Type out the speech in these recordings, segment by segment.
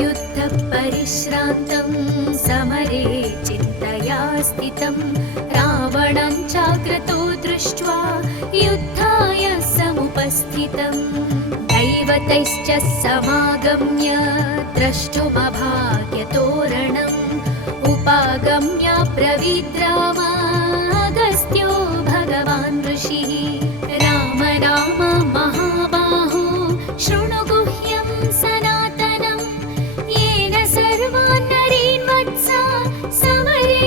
युद्धपरिश्रान्तं समरे चिन्तया स्थितं रावणं चाग्रतो दृष्ट्वा युद्धाय समुपस्थितं दैवतैश्च समागम्य द्रष्टुमभाग्यतोरणम् उपागम्य ब्रवीद्रामागस्त्यो भगवान् ऋषिः राम राम महाबाहो शृणु गुह्यं सनातनं येन सर्वान् नरीन् वत्सा समरे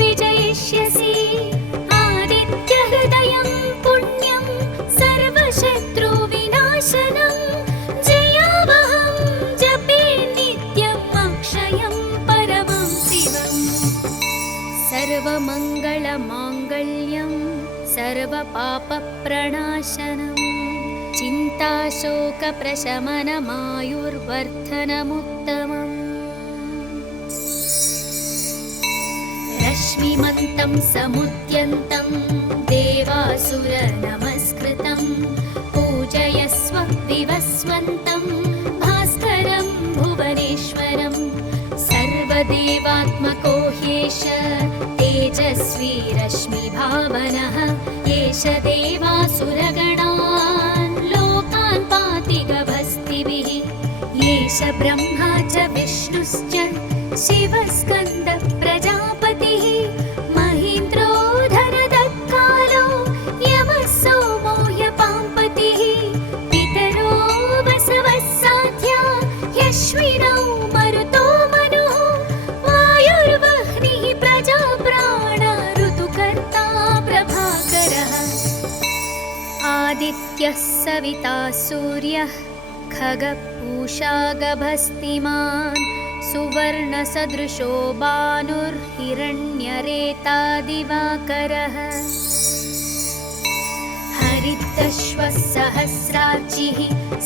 विजयिष्यसि आदित्यहृदयं पुण्यं सर्वशत्रुविनाशनं जयावहं जपे नित्यम् अक्षयं परमं शिवम् सर्वमङ्गलमाङ्गल्यं सर्वपापप्रणाशनं चिन्ताशोकप्रशमनमायुर्वर्धनमुत्तमम् रश्मिमन्तं समुद्यन्तं देवासुरनमस्कृतं पूजयस्व विवस्वन्तं भास्करं भुवनेश्वरं सर्वदेवात्मको ह्येष तेजस्वी रश्मिभावनः एष देवासुरगणान् लोकान् पाति गभस्तिभिः एष ब्रह्मा च विष्णुश्च शिवस्कन्द प्रजापतिः महीन्द्रो धनदत्कालो यमः सोमो ह्यपाम्पतिः पितरो वसवः साध्या ह्यश्विनौ मरुतो मनुः वायुर्वह्निः प्रजाप्राण ऋतुकर्ता प्रभाकरः आदित्यः सविता सूर्यः खगपूषा गभस्तिमान् सुवर्णसदृशो भानुर्हिरण्यरेता दिवाकरः हरितश्वः सहस्रार्चिः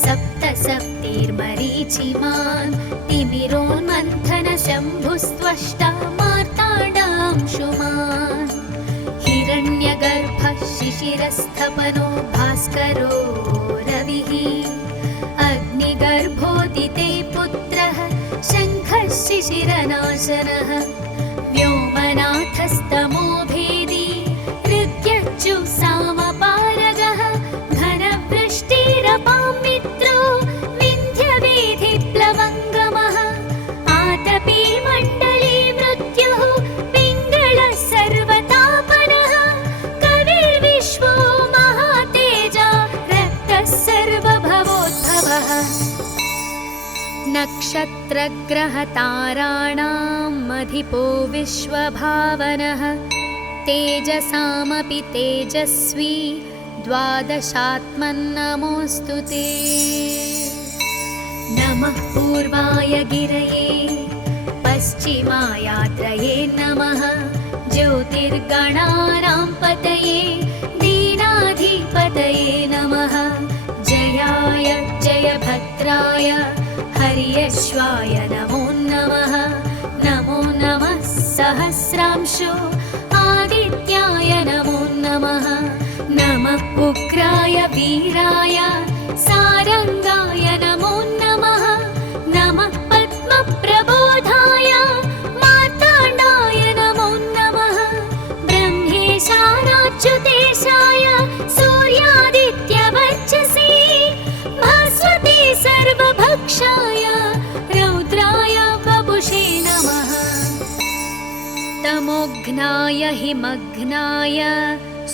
सप्तसप्तिर्मरीचिमान् तिमिरोन्मन्थनशम्भुस्त्वष्टा मार्ताण्डांशुमान् हिरण्यगर्भः शिशिरस्थपनो भास्करो रविः अग्निगर्भोदिते पुत्रः शङ्खः शिशिरनाशनः व्योमनाथस्तमो भेदी ऋग्यजुःसामपारगः घनवृष्टिरपां मित्रो विन्ध्यवेधिप्लवङ्गमः आतपी मण्डली मृत्युः पिङ्गळः सर्वतापनः कविर्विश्वो महातेजा रक्तः सर्वभवोद्भवः नक्षत्रग्रहताराणाम् अधिपो विश्वभावनः तेजसामपि तेजस्वी द्वादशात्मन्नमोऽस्तु ते नमः पूर्वाय गिरये पश्चिमायात्रये नमः ज्योतिर्गणानां पतये दीनाधिपतये नमः जयाय जयभद्राय हर्यश्वाय नमो नमः नमो नमः सहस्रांशो आदित्याय नमो नमः नमः उग्राय वीराय सारंगाय नमो नमः नमः पद्मप्रबोधाय मार्ताण्डाय नमो नमः ब्रह्मेशानाच्युतेशाय सूर्यादित्यवर्चसे भास्वते सर्वभक्षाय रौद्राय वपुषे नमः तमोघ्नाय हिमघ्नाय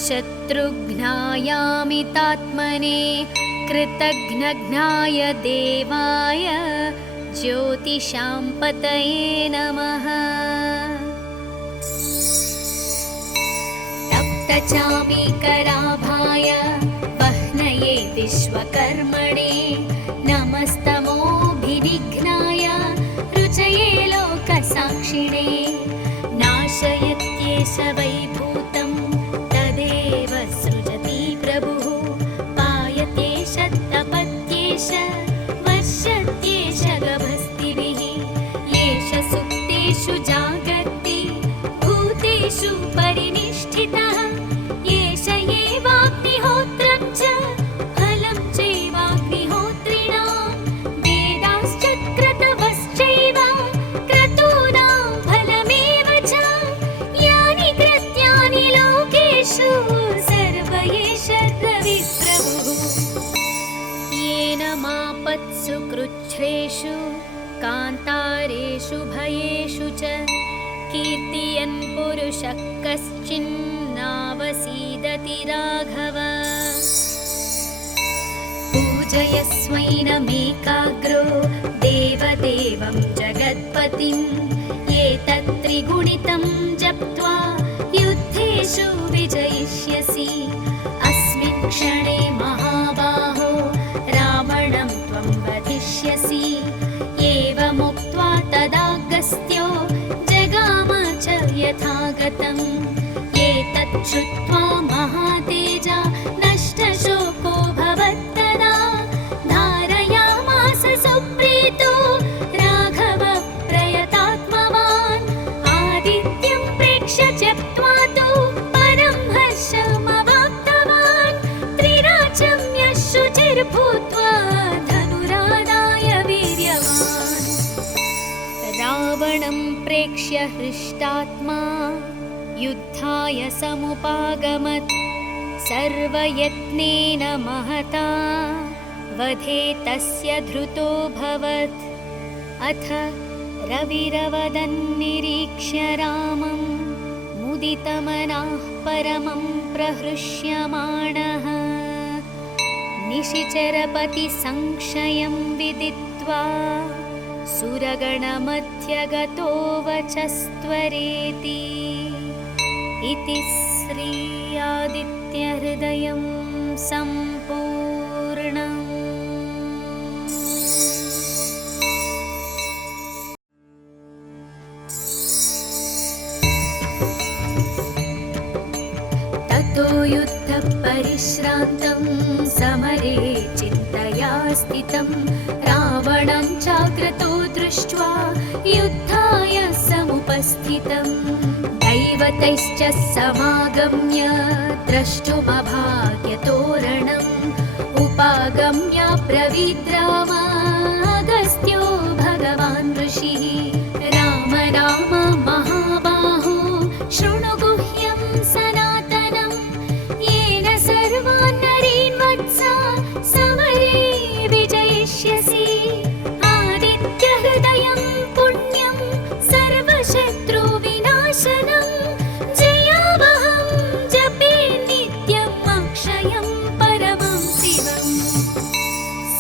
शत्रुघ्नायामितात्मने कृतघ्नघ्नाय देवाय ज्योतिषां पतये नमः तप्तचामीकराभाय वह्नये विश्वकर्मणे नमस्तमोभिनिघ्नाय रुचये लोकसाक्षिणे नाशयत्येष वैभूतं तदेव सृजति प्रभुः पायत्येष तपत्येष वर्षत्येष गभस्तिभिः येष सुप्तेषु जागर्ति भूतेषु परिनिष्ठितः येष एवाग्निहोत्रं च फलं चैवाग्निहोत्रिणां वेदाश्च क्रतवश्चैव कान्तारेषु भयेषु च कीर्तियन् पुरुषः कश्चिन्नावसीदति राघव पूजयस्वैनमेकाग्रो देवदेवं जगत्पतिम् एतत्त्रिगुणितं जप्त्वा युद्धेषु विजयिष्यसि अस्मिन् क्षणे महाबाहो रावणं त्वं वधिष्यसि एवमुक्त्वा तदागस्त्यो जगाम च यथागतम् एतत् श्रुत्वा महातेजा नष्टशोको भवत्तदा धारयामास सुप्रीतो राघव प्रयतात्मवान् आदित्यं प्रेक्ष्य त्यक्त्वा तु परं हर्षमवाप्तवान् त्रिराचम्य शुचिर्भूत्वा धनुरादाय वीर्यवान् रावणं प्रेक्ष्य हृष्टात्मा युद्धाय समुपागमत् सर्वयत्नेन महता वधे तस्य धृतोऽभवत् अथ रविरवदन्निरीक्ष्य रामं मुदितमनाः परमं प्रहृष्यमाणः निशिचरपतिसंशयं विदित्वा सुरगणमध्यगतो वचस्त्वरेति इति श्री आदित्यहृदयं सम्पूर्णम्। ततो युद्धपरिश्रान्तं समरे चिन्तया स्थितं रावणं चाग्रतो दृष्ट्वा युद्धाय समुपस्थितम् दैवतैश्च समागम्य द्रष्टुमभाग्यतोरणम् उपागम्य ब्रवीद्रामागस्त्यो भगवान् ऋषिः राम राम महाबाहो शृणु गुह्यं सनातनं येन सर्वान् नरीन् वत्सा समरे विजयिष्यसि आदित्यहृदयं पुण्यं सर्वशत्रुविनाशनं जयावहं जपे नित्यम् अक्षयं परमं शिवम्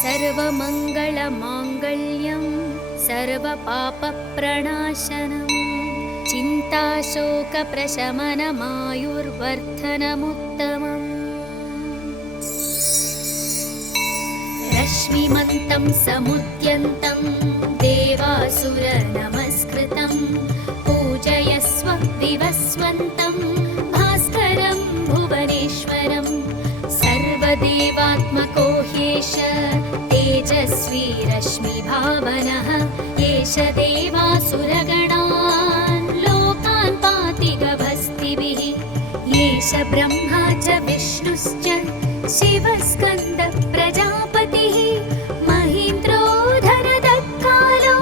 सर्वमङ्गलमाङ्गल्यं सर्वपापप्रणाशनं चिन्ताशोकप्रशमनमायुर्वर्धनमुत्तमम् रश्मिमन्तं समुद्यन्तं देवासुरनमस्कृतं पूजयस्व विवस्वन्तं भास्करं भुवनेश्वरं सर्वदेवात्मको ह्येष तेजस्वी रश्मिभावनः एष देवासुरगणान् लोकान् पाति गभस्तिभिः एष ब्रह्मा च विष्णुश्च शिवस्कन्द प्रजापतिः महीन्द्रो धनदत्कालो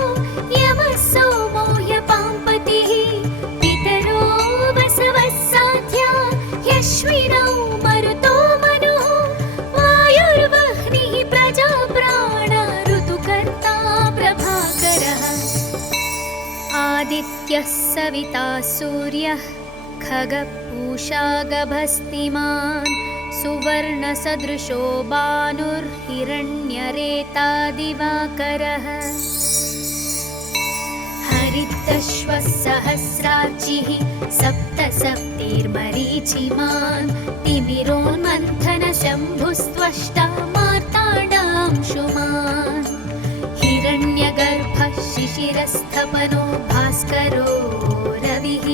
यमः सोमो ह्यपाम्पतिः पितरो वसवः साध्या ह्यश्विनौ मरुतो मनुः वायुर्वह्निः प्रजाप्राण ऋतुकर्ता प्रभाकरः आदित्यः सविता सूर्यः खगपूषा गभस्तिमान् सुवर्णसदृशो भानुर्हिरण्यरेता दिवाकरः हरितश्वः सहस्रार्चिः सप्तसप्तिर्मरीचिमान् तिमिरोन्मन्थनशम्भुस्त्वष्टा मार्ताण्डांशुमान् हिरण्यगर्भः शिशिरस्थपनो भास्करो रविः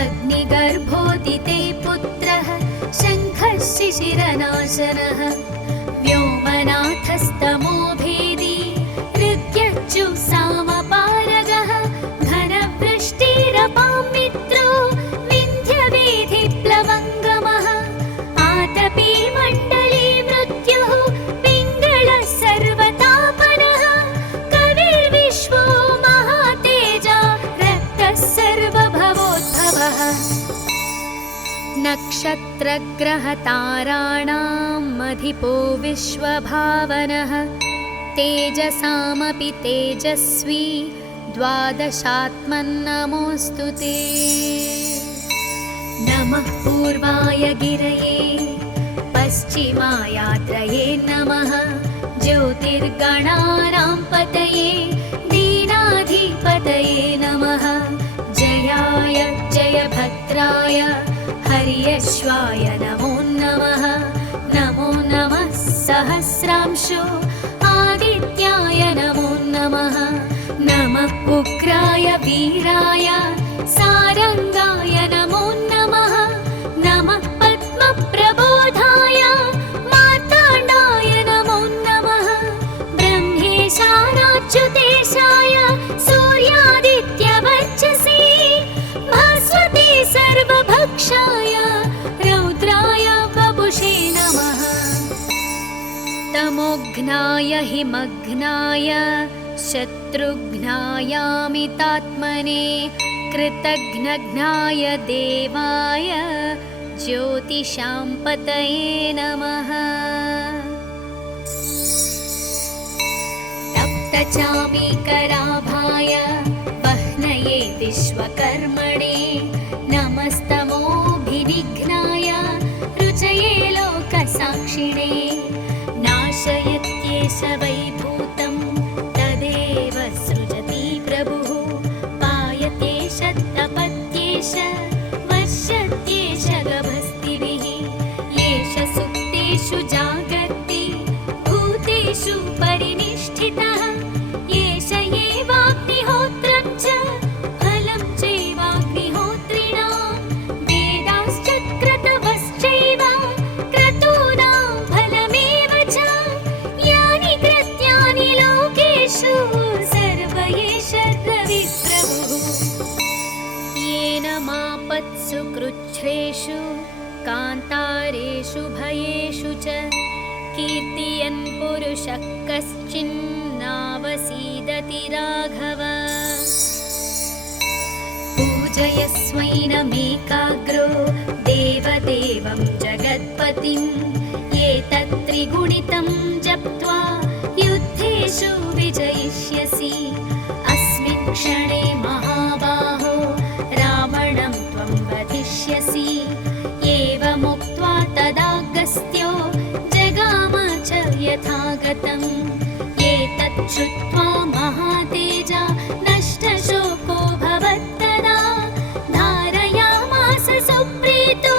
अग्निगर्भोदिते पुत्रः शङ्खः शिशिरनाशनः व्योमनाथस्तमो भेदी ऋग्यज्जु सामपारगः घनवृष्टिरपां मित्रो विन्ध्यवेधिप्लवङ्गमः आतपी मण्डली मृत्युः पिङ्गळः सर्वतापनः कविर्विश्वो महातेजा रक्तः सर्वभवोद्भवः नक्षत्रग्रहताराणाम् अधिपो विश्वभावनः तेजसामपि तेजस्वी द्वादशात्मन्नमोऽस्तु ते। नमः पूर्वाय गिरये पश्चिमायात्रये नमः। ज्योतिर्गणानां पतये दीनाधिपतये नमः। जयाय जयभद्राय हर्यश्वाय नमो नमः। नमो नमः सहस्रांशो आदित्याय नमो नमः। नमः उग्राय वीराय सारंगाय नमो नमः। नमः पद्मप्रबोधाय मार्ताण्डाय नमो नमः। ब्रह्मेशानाच्युतेशाय सूर्यादित्यवर्चसे भास्वते सर्वभक्षाय रौद्राय वपुषे नमः। तमोघ्नाय हिमघ्नाय शत्रुघ्नायामितात्मने कृतघ्नघ्नाय देवाय ज्योतिषां पतये नमः। तप्तचामीकराभाय वह्नये विश्वकर्मणे नमस्तमोभिनिघ्नाय रुचये लोकसाक्षिणे। नाशयत्येष वैभूतं तदेव सृजति प्रभुः। पायत्येष तपत्येष वश्यत्येष गभस्तिभिः। येष सुप्तेषु जागर्ति भूतेषु परिनिष्ठितः। येष एवाग्निहोत्रं च फलं चैवाग्निहोत्रिणां। वेदाश्च क्रतवश्चैव क्रतूनां फलमेव च। यानि कृत्यानि लोकेषु सर्व एष रविप्रभुः। येन मापत्सु कृच्छ्रेषु कान्तारेषु भयेषु च कीर्तयन् पुरुषः कश्चिन्नावसीदति राघव। पूजयस्वैनमेकाग्रो देवदेवं जगत्पतिम्। एतत्त्रिगुणितं जप्त्वा युद्धेषु विजयिष्यसि। अस्मिन् क्षणे महाबाहो रावणं त्वं वधिष्यसि। एवमुक्त्वा तदागस्त्यो जगाम च यथागतम्। एतत् श्रुत्वा महातेजा नष्टशोको भवत्तदा। धारयामास सुप्रीतो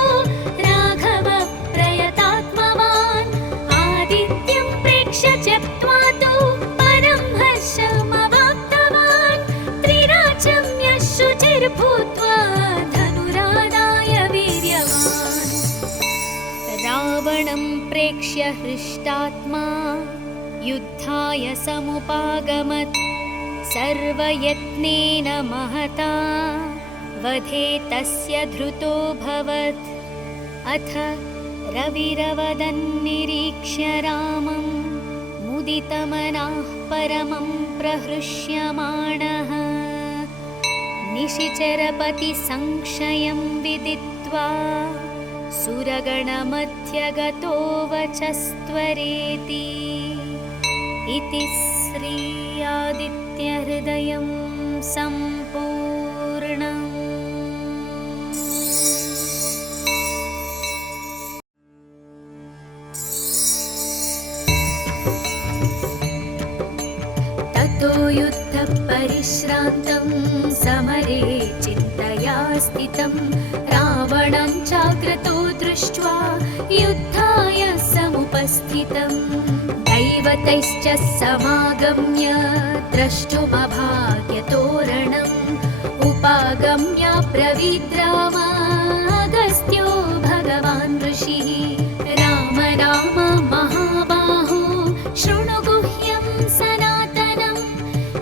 राघव प्रयतात्मवान्। आदित्यं प्रेक्ष्य त्यक्त्वा तु परं हर्षमवाप्तवान्। त्रिराचम्य शुचिर्भूत्वा धनुरादाय वीर्यवान्। रावणं प्रेक्ष्य हृष्टात्मा युद्धाय समुपागमत्। सर्वयत्नेन महता वधे तस्य धृतोऽभवत्। अथ रविरवदन्निरीक्ष्य रामं मुदितमनाः परमं प्रहृष्यमाणः। निशिचरपतिसंशयं विदित्वा सुरगणमध्यगतो वचस्त्वरेति। इति श्री आदित्यहृदयं सम्पूर्णम्। ततो युद्धपरिश्रान्तं समरे चिन्तया स्थितं। रावणं चाग्रतो दृष्ट्वा युद्धाय समुपस्थितम्। दैवतैश्च समागम्य द्रष्टुमभाग्यतोरणम्। उपागम्य ब्रवीद्राम अगस्त्यो भगवान् ऋषिः। राम राम महाबाहो शृणु गुह्यं सनातनं।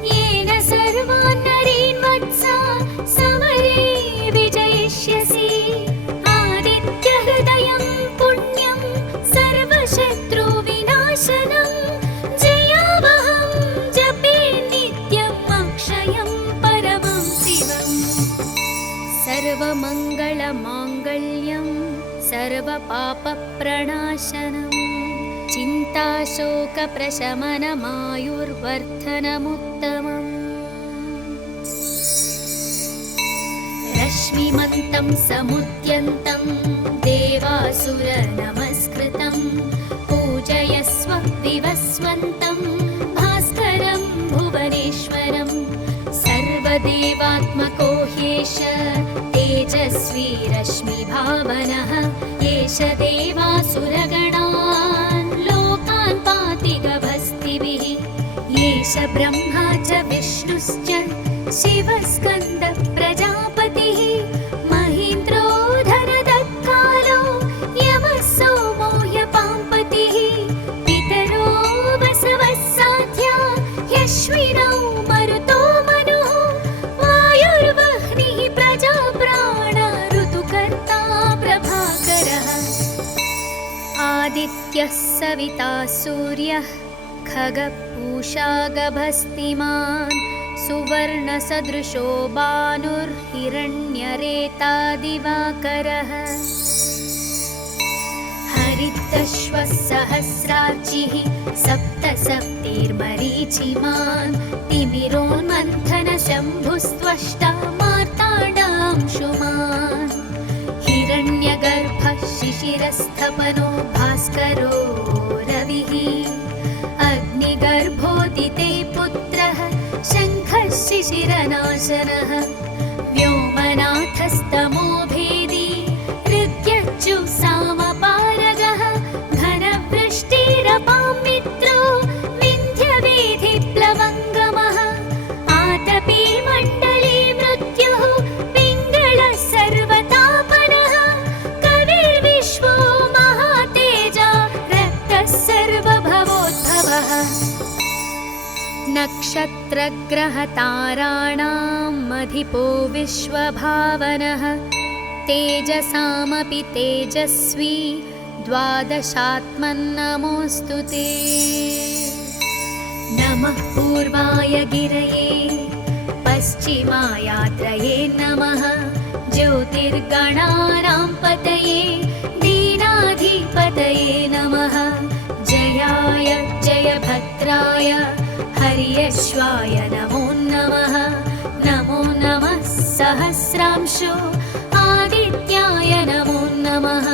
येन सर्वान् नरीन् वत्सा समरे विजयिष्यसि। आदित्यहृदयं पुण्यं सर्वशत्रुविनाशनं। जयावहं जपे नित्यम् अक्षयं परमं शिवम्। सर्वमङ्गलमाङ्गल्यं सर्वपापप्रणाशनं चिन्ताशोकप्रशमनमायुर्वर्धनमुत्तमम् रश्मिमन्तं समुद्यन्तं देवासुरनमस्कृतं पूजयस्व विवस्वन्तं भास्करं भुवनेश्वरं सर्वदेवात्मको ह्येष तेजस्वी रश्मिभावनः एष देवासुरगणान् लोकान् पाति गभस्तिभिः एष ब्रह्मा च विष्णुश्च शिवस्कन्द प्रजापतिः महीन्द्रो धनदत्कालो यमः सोमो ह्यपाम्पतिः पितरो वसवः साध्या ह्यश्विनौ मरुतो मनुः वायुर्वह्निः प्रजाप्राण ऋतुकर्ता प्रभाकरः आदित्यः सविता सूर्यः खगपूषा गभस्तिमान् सुवर्णसदृशो भानुर्हिरण्यरेता दिवाकरः हरितश्वः सहस्रार्चिः सप्तसप्तिर्मरीचिमान् तिमिरोन्मन्थनशम्भुस्त्वष्टा मार्ताण्डांशुमान् हिरण्यगर्भः शिशिरस्थपनो भास्करो रविः अग्निगर्भोदिते पुत्रः शङ्खः शिशिरनाशनः व्योमनाथस्तमो भेदी ऋग्यच्चु सामपारगः घनवृष्टिरपां मित्रो विन्ध्यवेधिप्लवङ्गमः आतपी मण्डली मृत्युः पिङ्गळः सर्वतापनः कविर्विश्वो महातेजा रक्तः सर्वभवोद्भवः नक्षत्रग्रहताराणाम् अधिपो विश्वभावनः तेजसामपि तेजस्वी द्वादशात्मन्नमोऽस्तु ते नमः पूर्वाय गिरये पश्चिमायात्रये नमः ज्योतिर्गणानां पतये दीनाधिपतये नमः जयाय जयभद्राय हर्यश्वाय नमो नमः नमो नमः सहस्रांशो आदित्याय नमो नमः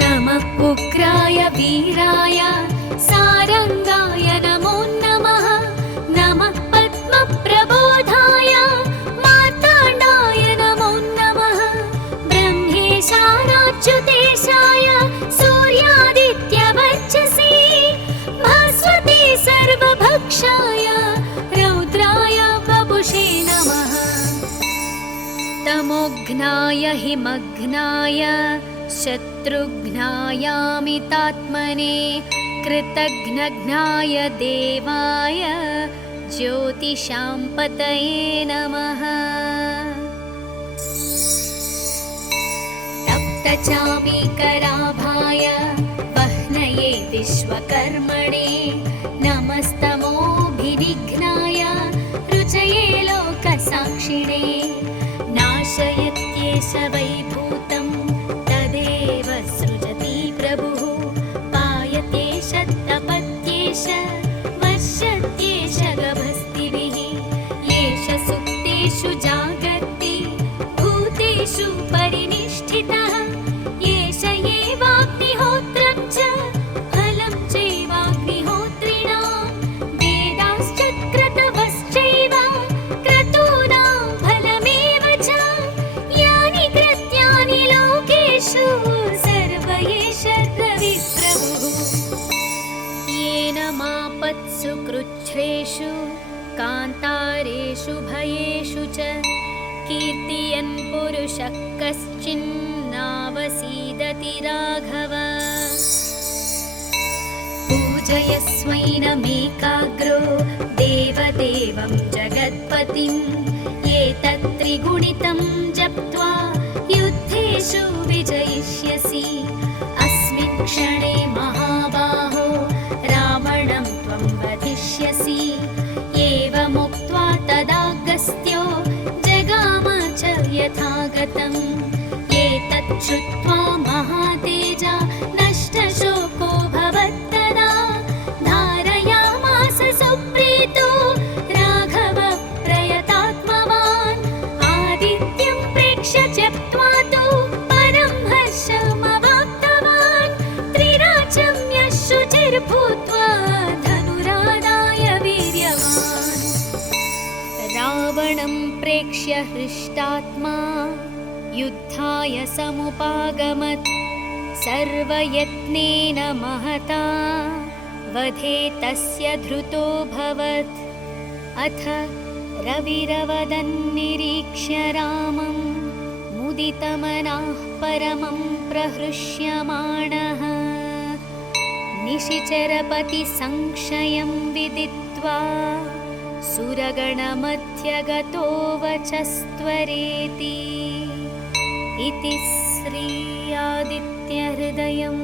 नमः उग्राय वीराय सारंगाय नमो नमः नमः पद्मप्रबोधाय मार्ताण्डाय नमो नमः ब्रह्मेशानाच्युतेशाय सूर्यादित्यवर्चसे भास्वते सर्वभक्षाय रौद्राय वपुषे नमः तमोघ्नाय हिमघ्नाय शत्रुघ्नायामितात्मने कृतघ्नघ्नाय देवाय ज्योतिषां पतये नमः तप्तचामीकराभाय वह्नये विश्वकर्मणे नमस्तमोभिनिघ्नाय रुचये लोकसाक्षिणे नाशयत्येष वैभूतं तदेव सृजति प्रभुः पायत्येष तपत्येष वर्षत्येष गभस्तिभिः येष सुप्तेषु जागर्ति भूतेषु परिनिष्ठितः येष एवाग्निहोत्रं च फलं चैवाग्निहोत्रिणां वेदाश्च क्रतवश्चैव क्रतूनां फलमेव च यानि कृत्यानि लोकेषु सर्व एष रविप्रभुः येन मापत्सु कृच्छ्रेषु कान्तारेषु भयेषु च कीर्तयन् पुरुषः कश्चिन्नावसीदति राघव पूजयस्वैनमेकाग्रो देवदेवं जगत्पतिं एतत्त्रिगुणितं जप्त्वा युद्धेषु विजयिष्यसि अस्मिन् क्षणे महाबाहो रावणं त्वं वधिष्यसि एवमुक्त्वा तदागस्त्यो जगाम च यथागतम् एतत् श्रुत्वा महातेजा नष्टशोको भवत्तदा भूत्वा धनुरादाय वीर्यवान्। रावणं प्रेक्ष्य हृष्टात्मा युद्धाय समुपागमत्। सर्वयत्नेन महता वधे तस्य धृतोऽभवत्। अथ रविरवदन्निरीक्ष्य रामं मुदितमनाः परमं प्रहृष्यमाणः। निशिचरपतिसंशयं विदित्वा सुरगणमध्यगतो वचस्त्वरेति। इति श्री आदित्यहृदयं